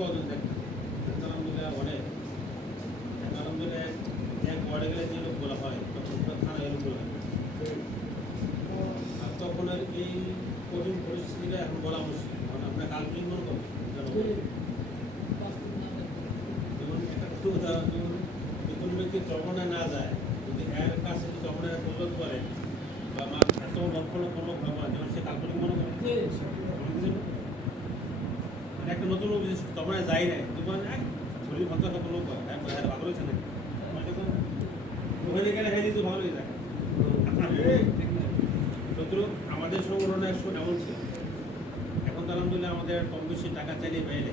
কজন দেখেন আলহামদুলিল্লাহ অনেক আলহামদুলিল্লাহ এক ওয়ার্ডে গেলে যে লোকগুলো হয় তখন থানা লোকগুলো হয় আর তখন আর এই কঠিন পরিস্থিতিটা এখন বলা মুশকিল কারণ আপনার কাল্পনিক মনে করবেন যেমন ব্যক্তি চরমনায় না যায় যদি এর কাছে যদি চরমনায় প্রয়োগ করে বা এত লক্ষণ কোনো ভ্রমণ যেমন সে কাল্পনিক মনে করে একটা নতুন লোক চরমনায় যায় না কিন্তু শরীর ভদ্র একটা লোক হয় ভালো হয়েছে না ওখানে গেলে হেঁটে তো ভালোই যায় আমাদের সংগঠনে এমন ছিল এখন তো আলহামদুলিল্লাহ আমাদের কম বেশি টাকা চাইলে বাইরে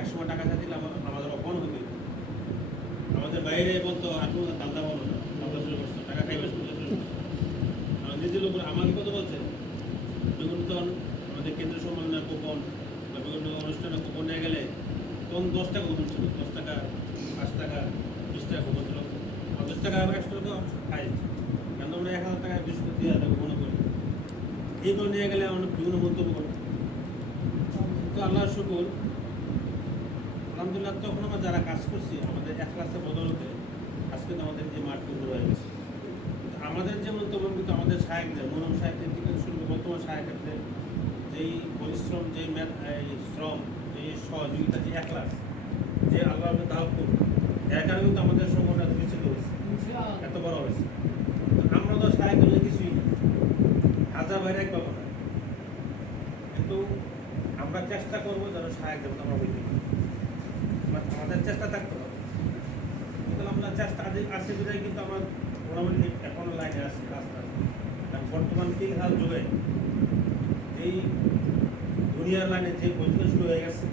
একসময় টাকা চাইলে আমাদের অপমান হতে আমাদের বাইরে বলতো আপনি দান্দা বলো না টাকা খাইবে নিজের লোক আমাকে কত বলছে বিভিন্ন তখন আমাদের কেন্দ্র সম্মেলনের কুপন বা বিভিন্ন অনুষ্ঠানে কুপন নিয়ে গেলে তখন 10 টাকা কুপন ছিল 10 টাকা 5 টাকা 20 টাকা কুপন ছিল 50 টাকা 100 টাকা খাই কেন আমরা 1000 টাকা 20 টাকা দিয়ে দেবো মনে করি এইগুলো নিয়ে গেলে আমরা বিভিন্ন মন্তব্য করি তো আল্লাহর শুকুর আলহামদুলিল্লাহ তখন আমরা যারা কাজ করছি আমাদের এক ক্লাসে বদলতে আজকে তো আমাদের যে মাঠ তৈরি হয়ে গেছে আমাদের যে মন্তব্য কিন্তু আমাদের সাহেবদের মনম সাহেবদের থেকে শুরু করে বর্তমান সাহেবদের যেই পরিশ্রম যেই শ্রম যে সহযোগিতা যে এক ক্লাস যে আল্লাহ তাওকুল এর কারণে কিন্তু আমাদের সংগঠন বিস্তৃত হয়েছে এত বড় হয়েছে আমরা তো সাহেবদের কিছুই না হাজার বাইরে এক কথা কিন্তু আমরা চেষ্টা করবো যেন সাহেব দেবো আমরা বলি আমাদের চেষ্টা থাকতে হবে কিন্তু আমরা চেষ্টা আসে বিদায় কিন্তু আমরা মোটামুটি এখনো লাইনে আসছি রাস্তা কারণ বর্তমান ফিলহাল যুগে এই দুনিয়ার লাইনে যে পরিস্থিতি শুরু হয়ে গেছে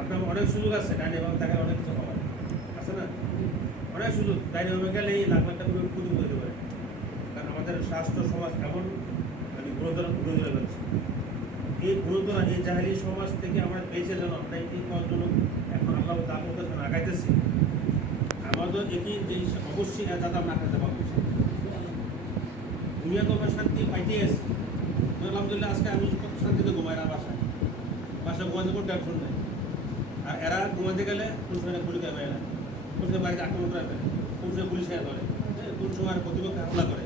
আপনার অনেক সুযোগ আছে ডাইনে এবং তাকে অনেক কিছু হওয়ার আছে না অনেক সুযোগ ডাইনে ভাবে গেলে এই লাখ লাখ টাকা পুঁজি করে দেবে কারণ আমাদের স্বাস্থ্য সমাজ এমন মানে গুরুতর ঘুরে ধরে ফেলছে এই গুরুতর এই জাহেলি সমাজ থেকে আমরা বেঁচে যেন আমরা এই পাওয়ার জন্য এখন আল্লাহ তাদের যখন আগাইতেছি আমাদের একই যে অবশ্যই যাতে আমরা আগাতে পারবো দুনিয়া তো আমরা শান্তি পাইতে আসি আলহামদুলিল্লাহ আজকে আমি শান্তিতে ঘুমাই না বাসায় ঘুমাতে কোনো টেনশন নেই আর এরা ঘুমাতে গেলে কোন সময় গুলি খাবে না কোন সময় বাড়িতে আক্রমণ করে কোন সময় পুলিশ ধরে কোন সময় প্রতিপক্ষে হামলা করে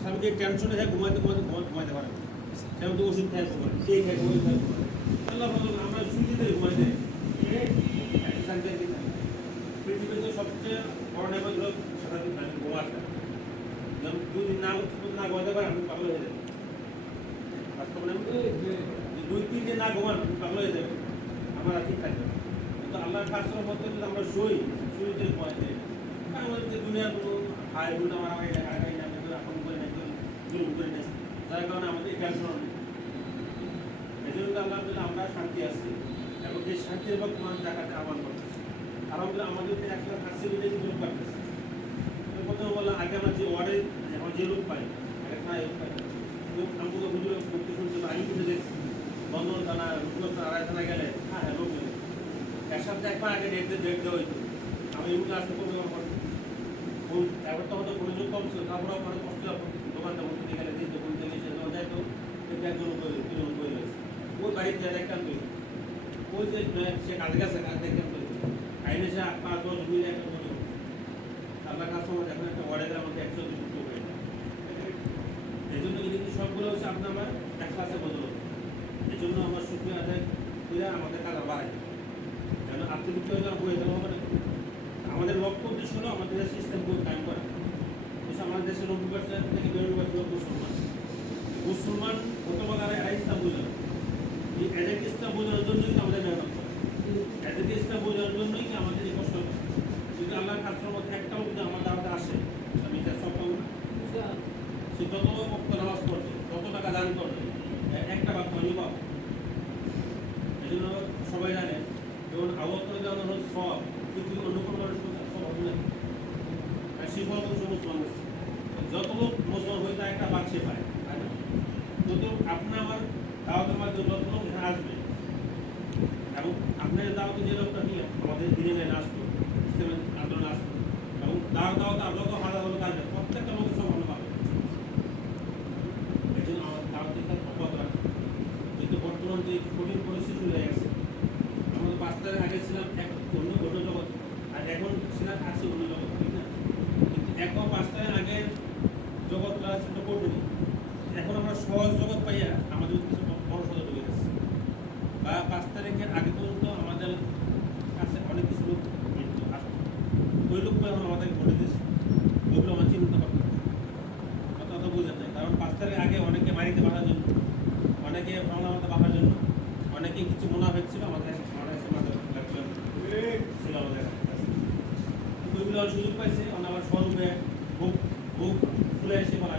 স্বামীকে টেনশনে হয়ে ঘুমাতে পারে যেমন তো ওষুধ খেয়ে ঘুমায় সেই খেয়ে ওই খেয়ে ঘুমায় আল্লাহ আমরা সুচিতে ঘুমাইতে পৃথিবীতে সবচেয়ে বড় নেপথ্য হল সাধারণ ঘুমাটা যেমন 2 দিন না ঘুমাতে পারে আমি পাগল হয়ে যাবে বাস্তবে 2-3 দিন না ঘুমান আমি পাগল হয়ে যাবে আমার ঠিক থাকবে কিন্তু আল্লাহর শাস্ত্রের মধ্যে যদি আমরা শুইতে ঘুমাইতে আমাদের যে দুনিয়ার কোনো হাই হুল আমার আগাই না এখন করে না জুলুম করে না যার কারণে আমাদের টেনশন নেই এই জন্য আলহামদুলিল্লাহ আমরা শান্তি আছি এবং এই শান্তির বর্তমান জায়গাতে আহ্বান করতেছি আলহামদুলিল্লাহ আমাদের একটা কাছে বিদেশি লোক পাঠাচ্ছে প্রথমে বললাম আগে আমরা যে ওয়ার্ডে আমার যে লোক পাই আগে থানায় লোক পাই আমি তো হুজুরে মুক্তি শুনছি আমি কিন্তু দেখছি বন্ধন থানা রূপগঞ্জ আড়াই থানা গেলে হ্যাঁ লোক নেই এক সপ্তাহ একবার আগে ডেট দেওয়া হইতো আমি এগুলো আসতে করতে এবার তো আমাদের প্রয়োজন কম ছিল তারপরে আমার কষ্ট দোকানটা বলতে গেলে দিন দোকান থেকে সে দোকান যাইতো একজন করে গেছে ওই বাড়িতে দেখতাম তুই ওই যে সে কাজে গেছে কাজ দেখতাম তুই আইনে সে 5-10 মিনিট একটা মনে আল্লাহ কাজ সময় এখন একটা ওয়ার্ডের আমাদের 100 দুটো হয়ে যায় এই জন্য কিন্তু সবগুলো হচ্ছে আপনার আমার এক ক্লাসে বদল এই জন্য আমার শুক্রিয়া আদায় করে আমাদের টাকা বাড়ায় যেন আত্মবিক্রি হয়ে যাওয়া হয়ে যাওয়া হবে না আমাদের লক্ষ্য উদ্দেশ্য হলো আমাদের সিস্টেম খুব কায়েম করা আমাদের দেশের 90% থেকে 92% মুসলমান হতে পারে এরা ইসলাম বোঝে না এই এদেরকে ইসলাম বোঝানোর জন্যই কিন্তু আমাদের মেহনত করে এদেরকে ইসলাম বোঝানোর জন্যই কি আমাদের এই কষ্ট করে যদি আল্লাহর কাজের মধ্যে একটাও যদি আমার দাওয়াতে আসে আমি তার সব পাবো না সে যত বক্ত নামাজ পড়বে তত টাকা দান করবে একটা বাক্য আমি পাবো এই জন্য সবাই জানে যেমন আবহাওয়া করে দেওয়া হল সব পৃথিবীর অন্য কোনো মানুষ সব হবে না আর শিল্পের মতো সমস্ত মানুষ যত লোক মুসলমান হয়ে তার একটা বাক্সে পায় যদি আপনি আমার দাওয়াতের মাধ্যমে যত লোক এখানে আসবে এবং আপনার দাওয়াতে যে লোকটা নিয়ে আমাদের দিনে নেয় আসতো ইসলামের আন্দোলনে আসতো এবং তার দাওয়াতে আর যত হাজার লোক আসবে প্রত্যেকটা লোকের সব ভালো পাবে এই জন্য আমার দাওয়াতের অব্যাহত রাখে কিন্তু বর্তমান যে কঠিন পরিস্থিতি হয়ে গেছে বলে দিয়েছে ওইগুলো আমার চিন্তা করতে হবে। কথা বুঝেন নাই, কারণ 5 তারিখ আগে অনেকে বাড়িতে বাঁধার জন্য, অনেকে বাংলা মাথা বাঁধার জন্য, অনেকে কিছু মনে হচ্ছিল আমাদের মাথা ছিল আমাদের কাছে। ওইগুলো সুযোগ পাইছে, আবার স্বরূপে বুক বুক খুলে এসে বলা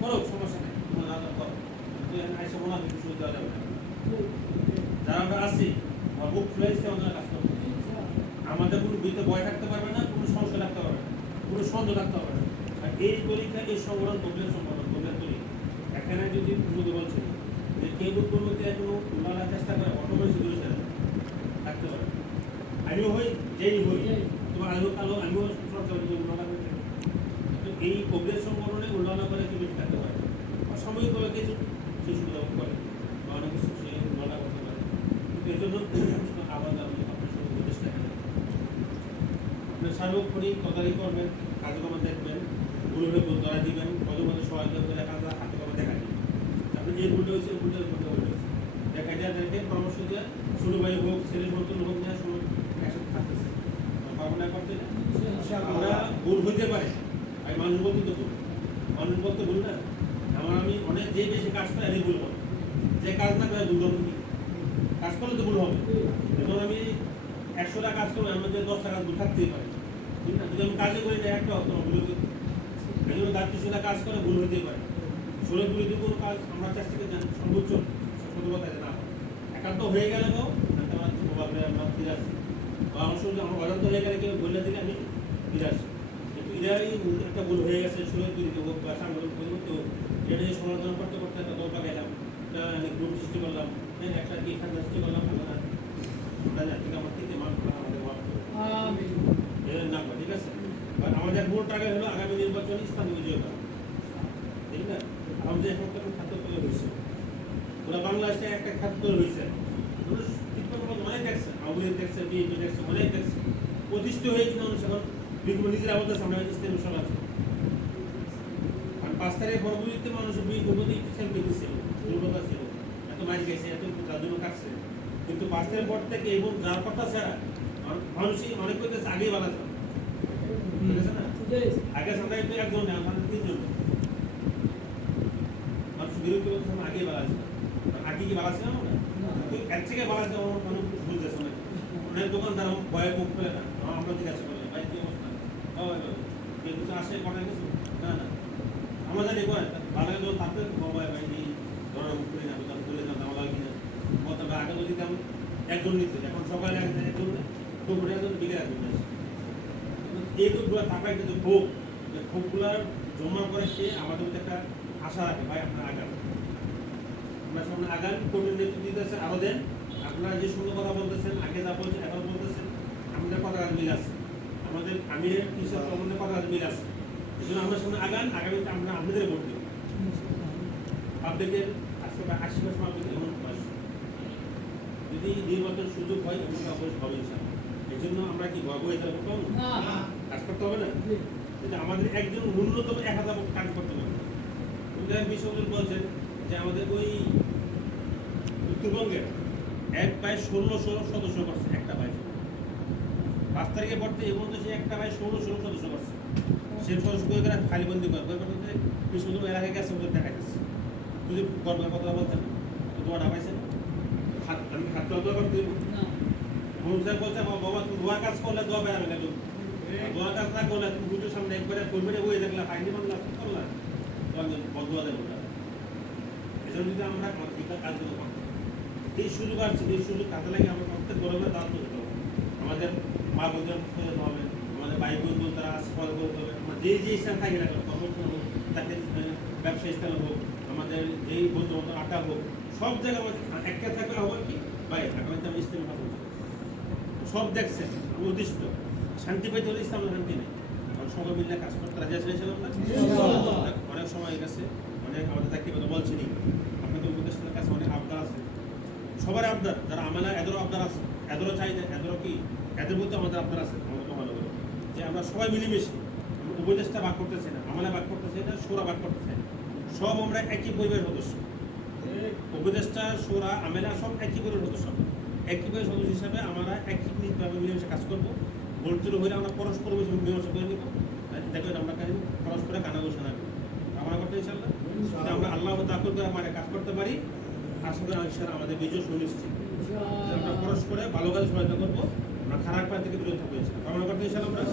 করো, সমস্যা নেই, তোমার করো, কিন্তু এসে মনে হয় কিছু দেওয়া যাবে না। যারা আমরা আছি আমার বুক খুলে এসে আমাদের কাজ করবো, আমাদের কোনো বিতে ভয় থাকতে পারবে না, কোনো সংশয় থাকতে পারবে না, কোনো সন্দেহ থাকতে পারবে না। আর এই পরীক্ষা, এই সংগঠন তবলিগ তৈরি, এখানে যদি শুধু বলছে যে কেউ কর্মীতে এখনো উন্নয়নের চেষ্টা করে অটোমেটিক দূরে থাকতে পারে। আমিও হই, যেই হই, তোমার আমিও সরকার উন্নয়ন করতে, কিন্তু এই তবলিগ সংগঠনে উন্নয়ন করে কি বেশি থাকতে পারে, সাময়িকভাবে কিছু সেই সুবিধা করে বা অনেক কিছু সে উন্নয়ন করতে পারে। কিন্তু এই জন্য আলাদা আপনার সঙ্গে চেষ্টা করেন, আপনার সার্বক্ষণিক তদারকি করবেন, কাজকর্ম দেখবেন, ভুলের ধরা দিবেন, পদে পদে সহায়তা করে কাজ হাতে করে দেখা দিবেন। আপনি যে ভুলটা হয়েছে ভুলটা হয়েছে দেখা দেওয়া দেখে পরামর্শ দেওয়া, ছোটো ভাই হোক, ছেলের মতন হোক, নেওয়ার সময় একসাথে থাকতেছে পারবনা করতে না। আমরা ভুল হইতে পারে, আমি মানুষ বলতে তো ভুল, মানুষ বলতে ভুল না। আমি অনেক যে বেশি কাজ করে আমি ভুল হবে, যে কাজ না করে ভুল হবে, কাজ করলে তো ভুল হবে। এখন আমি 100টা কাজ করবো, আমার মধ্যে 10টা কাজ ভুল থাকতেই পারে, ঠিক না? যদি আমি কাজে করি না একটা হতো না, ভুল হতে, এই জন্য দায়িত্বশীলতা কাজ করে ভুল হতেই পারে। ষোলো বিরোধী কোনো কাজ আমরা চেষ্টা করে সর্বোচ্চ সফলতায় না একান্ত হয়ে গেলে তো আমার প্রভাবে আমরা ফিরে আসি, বা আমার সঙ্গে আমার অজান্ত হয়ে গেলে কেউ বললে দিলে আমি ফিরে আসি। কিন্তু এরাই একটা ভুল হয়ে গেছে, ষোলো বিরোধী হোক বা সাংগঠনিক পরিবর্তন হোক, এটা নিয়ে সমালোচনা করতে করতে একটা দল পাকাইলাম, একটা গ্রুপ সৃষ্টি করলাম, একটা কি খাদ্য সৃষ্টি করলাম, আমরা জানি ঠিক আমার থেকে মান করা আমাদের মাফ করে না, ঠিক আছে? আমাদের মূল টার্গেট হলো আগামী নির্বাচনে স্থানীয় বিজয় করা, ঠিক না? আমাদের এখন তখন খাদ্য তৈরি হয়েছে, ওরা বাংলাদেশে একটা খাদ্য তৈরি হয়েছে, অনেক দেখছে, আওয়ামী লীগ দেখছে, বিএনপি দেখছে, অনেক দেখছে, প্রতিষ্ঠিত হয়ে কিন্তু মানুষ এখন বিভিন্ন নিজেরা আমাদের সামনে ইসলামী সমাজ। আর 5 তারিখের পরবর্তীতে মানুষ বিপদে একটু সেলফি ছিল, দুর্বলতা ছিল, এত মাইক গেছে, এত তার জন্য কাটছে। কিন্তু 5 তারিখের পর থেকে এবং যার কথা ছাড়া মানুষই অনেক করতেছে আগেই বাড়া যাবে, ঠিক আছে না? আগে সামনে একজন আমাদের 3 জন মানুষ বিরক্ত করতে আগেই বাড়া ছিল, আগে কি বাড়া ছিল না? এক থেকে বাড়া ছিল মানুষ বুঝতেছে না, অনেক দোকানদার ভয়ে মুখ ফেলে না, আমরা জিজ্ঞাসা করি ভাই কি অবস্থা, কেউ কিছু আসে কটা কিছু না না আমরা জানি কয় ভালো যখন তাতে ভাই এই ধরার মুখ করি না, দোকান খুলে না দাম লাগে কিনা মতো আগে যদি দাম একজন নিতে, এখন সকালে একজন দুপুরে একজন বিকেলে একজন আসে, এই দুধগুলো থাকায় কিন্তু ক্ষোভগুলার জমা করে সে আমাদের মধ্যে একটা আশা রাখে, ভাই আপনার আগান, আমরা সামনে আগান, কঠিন নেতৃত্ব দিতেছে, আরো দেন, আপনারা যে সুন্দর কথা বলতেছেন, আগে যা বলছেন এখন বলতেছেন, আমাদের কথা কাজ মিল আছে, আমাদের আমিরের কৃষক আমাদের কথা কাজ মিল আছে, এই জন্য আমরা সামনে আগান, আগামীতে আমরা আপনাদের ভোট দেব, পাবলিকের 80% পাবলিক এমন বয়স, যদি নির্বাচন সুযোগ হয় এমন অবশ্যই হবে ইনশাআল্লাহ। এই জন্য আমরা কি গর্ব এটা করতে হবে না, কাজ করতে হবে না, কিন্তু আমাদের একজন ন্যূনতম 1000 ভোট কাজ করতে হবে। বিষয়গুলো বলছেন যে আমাদের ওই উত্তরবঙ্গের এক প্রায় 1600 সদস্য করছে, একটা ভাই 5 তারিখে পড়তে এই পর্যন্ত সে একটা ভাই 1600 সদস্য করছে, সে সদস্য করে খালি বন্দি করে বলতে কৃষ্ণ এলাকায় গেছে ওদের দেখা গেছে, যদি গর্বের কথা বলতেন তো তোমার ডাবাইছেন আমি খাদ্য করতে দেবো না, বলছে বাবা তুমি দোয়া কাজ করলে দোয়া বেড়াবে না, দোয়া কাজ না করলে তুমি দুটোর সামনে একবারে করবে বই দেখলে ফাইনি মানলা করলাম বদুয়া দেবো না। এই জন্য যদি আমরা কাজগুলো করতাম, এই সুযোগ আসছে, এই সুযোগ কাজে লাগে আমরা প্রত্যেক গরমে দাঁত করতে হবে, আমাদের মা বোনদের করতে হবে, আমাদের ভাই বোন তারা সফল করতে হবে, আমরা যে স্থান থাকি না কেন, কর্মস্থান হোক, চাকরি ব্যবসায়ী স্থান হোক, আমাদের যেই বন্ধু বান্ধব আড্ডা হোক, সব জায়গায় আমাদের একটা থাকলে হবে কি ভাই আগামীতে আমি ইসলামী কথা বলছি, সব দেখছেন উদ্দিষ্ট শান্তি পাইতে হলে ইসলাম শান্তি নেই, সবাই মিলে কাজ করতে রাজি আছিলাম না, অনেক সময় গেছে, অনেক আমাদের চাকরি কথা বলছি নি, আপনাদের উপদেষ্টার কাছে অনেক আবদার আছে, সবার আবদার, যারা আমাদের এদেরও আবদার আছে, এদেরও চাই না, এদেরও কি এদের মধ্যে আমাদের আবদার আছে, আমাদের ভালো করে যে আমরা সবাই মিলেমিশে উপদেষ্টা ভাগ করতেছি না, আমলা ভাগ করতেছি না, সোরা ভাগ করতেছি না, সব আমরা একই পরিবারের সদস্য, উপদেষ্টা সোরা আমেলা সব একই পরিবারের সদস্য, একই পরিবারের সদস্য হিসাবে আমরা একই মিলিতভাবে মিলেমিশে কাজ করবো, বলছিল হইলে আমরা পরস্পর বসে মীমাংসা করে নিব, দেখবেন আমরা পরস্পরে কানাঘোষা না আমরা করতে ইনশাল্লাহ আমরা আল্লাহ তাআলা মানে কাজ করতে পারি। আশা করি ইনশাআল্লাহ আমাদের বিজয় সুনিশ্চিত। আমরা পরস্পরে ভালো কাজে সহায়তা করবো, আমরা খারাপ কাজ থেকে বিরত থাকবো ইনশাআল্লাহ। আমরা করতে ইনশাআল্লাহ আমরা